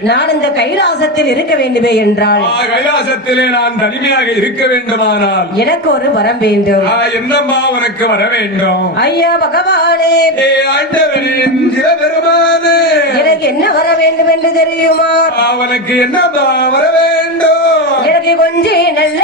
நான் இந்த கைலாசத்தில் இருக்க வேண்டுமே என்றால் கைலாசத்திலே நான் தனிமையாக இருக்க வேண்டுமானால். எனக்கு ஒரு வரம் வேண்டும். என்னம்மா உனக்கு வர வேண்டும்? ஐயா பகவானே. சிவபெருமானே. எனக்கு என்ன வர வேண்டும் என்று தெரியுமா? அவனுக்கு என்னம்மா வர வேண்டும்? எனக்கு கொஞ்சம் நல்ல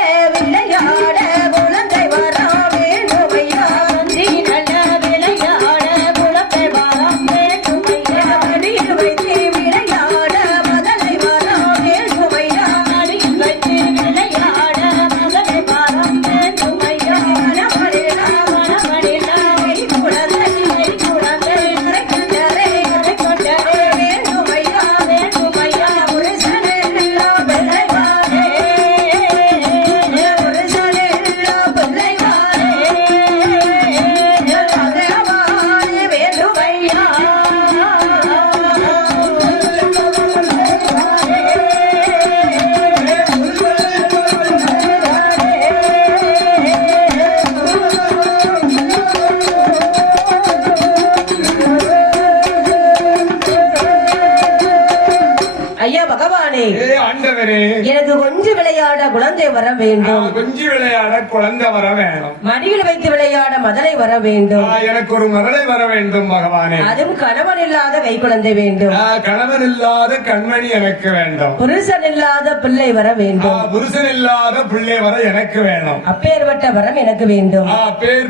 எனக்கு கொஞ்சம் விளையாட குழந்தை வர வேண்டும். கொஞ்சி விளையாட குழந்தை வர வேணும். மடியில் வைத்து விளையாட மதலை வர வேண்டும். எனக்கு ஒரு மகளை வர வேண்டும் பகவானே. அதுவும் கணவன் இல்லாத கை குழந்தை வேண்டும். கணவன் இல்லாத கண்மணி எனக்கு வேண்டும். புருஷன் இல்லாத பிள்ளை வர வேண்டும். புருஷன் இல்லாத பிள்ளை வர எனக்கு வேணும். அப்பேற்பட்ட வரம் எனக்கு வேண்டும்.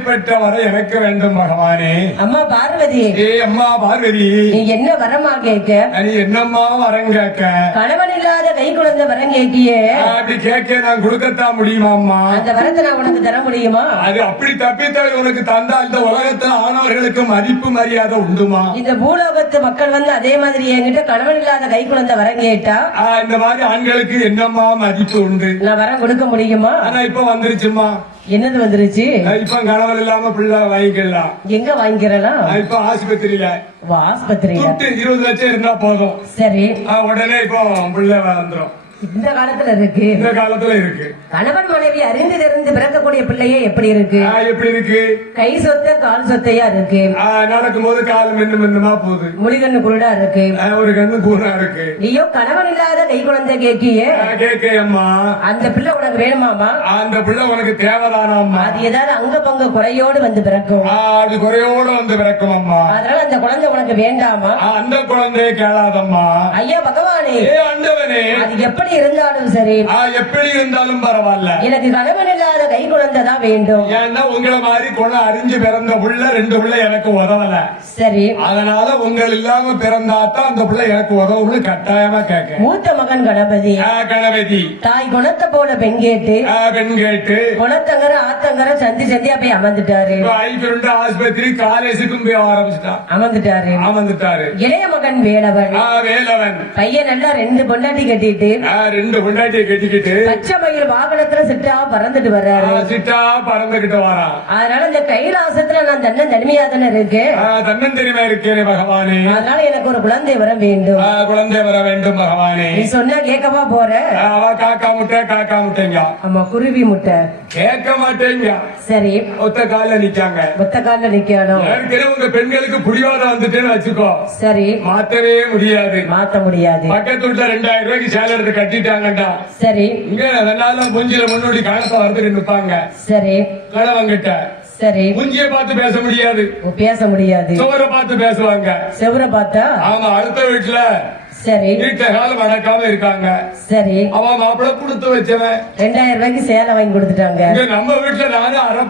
பெற்ற வர எனக்கு வேண்டும் பகவானே. அம்மா பார்வதி ஏ அம்மா பார்வதி. என்ன வரமா கேட்க? நீ என்னம்மா வரம் கேட்க? கணவன் இல்லாத கை குழந்தை வரம் கேட்டியே. ஆ, அப்படி கேட்க நான் கொடுக்கத்தான் முடியுமாம்மா அந்த வரத்தை நான் உனக்கு தர முடியுமா? அது அப்படி தப்பித்தவை உனக்கு தந்தா இந்த உலகத்துல ஆணவர்களுக்கு மதிப்பு மரியாதை உண்டுமா? இந்த பூலோகத்து மக்கள் வந்து அதே மாதிரி என்கிட்ட கணவன் இல்லாத கை குழந்தை வரம் கேட்டா? ஆ, இந்த மாதிரி ஆண்களுக்கு என்னம்மா மதிப்பு உண்டு? நான் வரம் கொடுக்க முடியுமா? ஆனா இப்ப வந்துருச்சுமா என்னது வந்துருச்சு? இப்ப கணவன் இல்லாம பிள்ளை வாங்கிக்கலாம் எங்க வாங்கிக்கிறலாம் ஆ, இப்ப ஆஸ்பத்திரியில. துட்டு இருபது லட்சம் இருந்தா போதும். சரி. உடனே இப்போ பிள்ளை வந்துரும் இந்த காலத்துல இருக்கு. இந்த காலத்துல இருக்கு. கணவன் மனைவி அறிந்து தெரிந்து பிறக்கக்கூடிய பிள்ளையே எப்படி இருக்கு? எப்படி இருக்கு? கை சொத்த கால் சொத்தையா இருக்கு? ஆ, நடக்கும்போது கால் மின்னு மின்னுமா போகுது. முழிகண்ணு குருடா இருக்கு. ஒரு கண்ணு கூறா இருக்கு. நீயோ கணவன் இல்லாத கை குழந்தை கேக்கியே. கேக்க அம்மா. அந்த பிள்ளை உனக்கு வேணுமாமா அந்த பிள்ளை உனக்கு தேவைதானாம்மா அது ஏதாவது அங்க பங்கு குறையோடு வந்து பிறக்கும். அது குறையோட வந்து பிறக்கும் அம்மா. அதனால அந்த குழந்தை உனக்கு வேண்டாமா? அந்த குழந்தைய கேளாதம்மா. ஐயா பகவானே. ஏ அண்டவனே அது எப்படி இருந்தாலும் சரி. எப்படி இருந்தாலும் பரவாயில்ல. எனக்கு கணவன் இல்லாத கை குழந்தை தான் வேண்டும். ஏன்னா உங்களை மாதிரி குணம் அறிஞ்சு பிறந்த புள்ள ரெண்டு புள்ள எனக்கு உதவல. சரி. அதனால உங்கள் இல்லாம பிறந்தாதான் அந்த பிள்ளை எனக்கு உதவுன்னு கட்டாயமா கேட்க. மூத்த மகன் கணபதி. கணபதி. தாய் குணத்தை போல பெண் கேட்டு பெண் கேட்டு. குணத்தங்கர ஆத்தங்கர சந்தி சந்தியா போய் அமர்ந்துட்டாரு. ஐக்கிரண்டு ஆஸ்பத்திரி காலேஜுக்கும் போய் ஆரம்பிச்சுட்டான் அமர்ந்துட்டாரு. அமர்ந்துட்டாரு. இளைய மகன் வேலவன். வேலவன். பையன் நல்லா ரெண்டு பொண்டாட்டி கட்டிட்டு ரெண்டு பொண்டாட்டியை கட்டிக்கிட்டு பச்சை மயில் வாகனத்துல சிட்டா பறந்துட்டு வர்றாரு. சிட்டா பறந்துகிட்டு வரான் அதனால இந்த கைலாசத்துல நான் தன்ன தனிமையா தானே இருக்கேன்? ஆ, தன்னந்தனிமா இருக்கேனே பகவானே. அதனால எனக்கு ஒரு குழந்தை வர வேண்டும். குழந்தை வர வேண்டும் பகவானே. நீ சொன்னா கேட்கவா போற? அவ காக்கா முட்டை காக்கா முட்டைங்க. ஆமா குருவி முட்டை. கேட்க மாட்டேங்க. சரி. ஒத்த கால்ல நிக்காங்க. ஒத்த கால்ல நிக்கணும். உங்க பெண்களுக்கு புடிவாதம் வந்துட்டேன்னு வச்சுக்கோ. சரி. மாத்தவே முடியாது. மாத்த முடியாது. பக்கத்து வீட்டுல ரெண்டாயிரம் ரூபாய்க்கு சேலை எடுத்து கட்டிட்டாங்கடா. சரி. இங்க அதனால மூஞ்சில முன்னாடி கணத்தை வரதுக்கு நிப்பாங்க சரி. கணவங்கிட்ட சரி. மூஞ்சிய பார்த்து பேச முடியாது. பேச முடியாது. சுவரை பார்த்து பேசுவாங்க. செவர பார்த்தா? அவங்க அடுத்த வீட்டுல சரி. வீட்டை காலம் அடக்காம இருக்காங்க. சரி. அவன் மாப்பிள்ள கொடுத்து வச்சவன். ரெண்டாயிரம் ரூபாய்க்கு சேலை வாங்கி கொடுத்துட்டாங்க. நம்ம வீட்டுல நானும் அரை